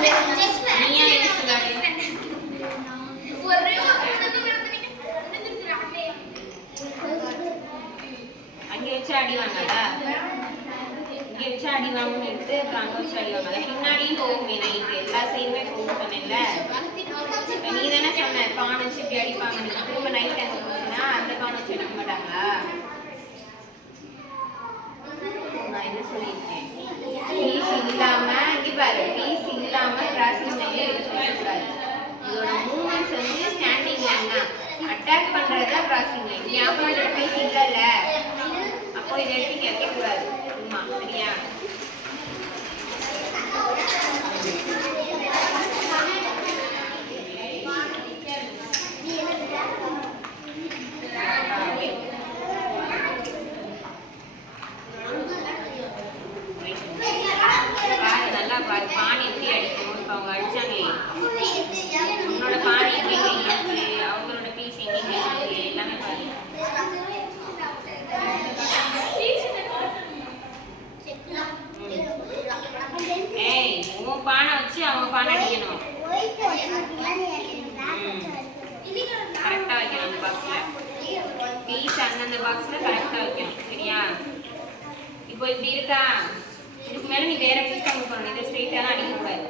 நீயா யோசிச்சு விளையாடு. அங்கே வச்சு அடி வாங்கடா. இங்கே வச்சு அடி வாங்கன்னு எடுத்து அப்புறம் அங்கே வச்சு அடி வாங்கல. பின்னாடியும் போகுமே நைட்டு எல்லா சைடுமே போகும் சொன்னேன்ல. நீ தானே சொன்ன பானை வச்சு இப்படி அடிப்பாங்க. திரும்ப நைட் டைம் போச்சுன்னா அந்த பானை வச்சு அடிக்க மாட்டாங்களா? நான் என்ன சொல்லியிருக்கேன், பீஸ் இல்லாம இங்கே பாரு, பீஸ் இல்லாம கிராசிங் லைன்ல சொல்லக்கூடாது. இதோட மூவ்மெண்ட்ஸ் வந்து ஸ்டாண்டிங் லைன் தான். அட்டாக் பண்றதுதான் கிராசிங் லைன். ஞாபகம் இதோட பீஸ் இல்லைல்ல, அப்போ இதை எடுத்து வைக்கக்கூடாது. சும்மா சரியா? நல்லா பாரு பானை எப்படி அடிக்கணும். இப்போ அவங்க அடிச்சாங்களே, உன்னோட பானை எப்படி இருக்கு, அவங்களோட பீஸ் எங்கே இருக்கு, எல்லாமே பாரு. ஏய், உன் பானை வச்சு அவங்க பானை அடிக்கணும். கரெக்டா வைக்கணும். அந்த பாக்ஸ்ல பீஸ் அந்தந்த பாக்ஸ்ல கரெக்டா வைக்கணும். சரியா? இப்போ இப்படி இருக்கா, இதுக்கு மேல நீ வேற பீஸ் தான் பண்ணணும். இதை ஸ்ட்ரெயிட்டா அடிக்க கூடாது.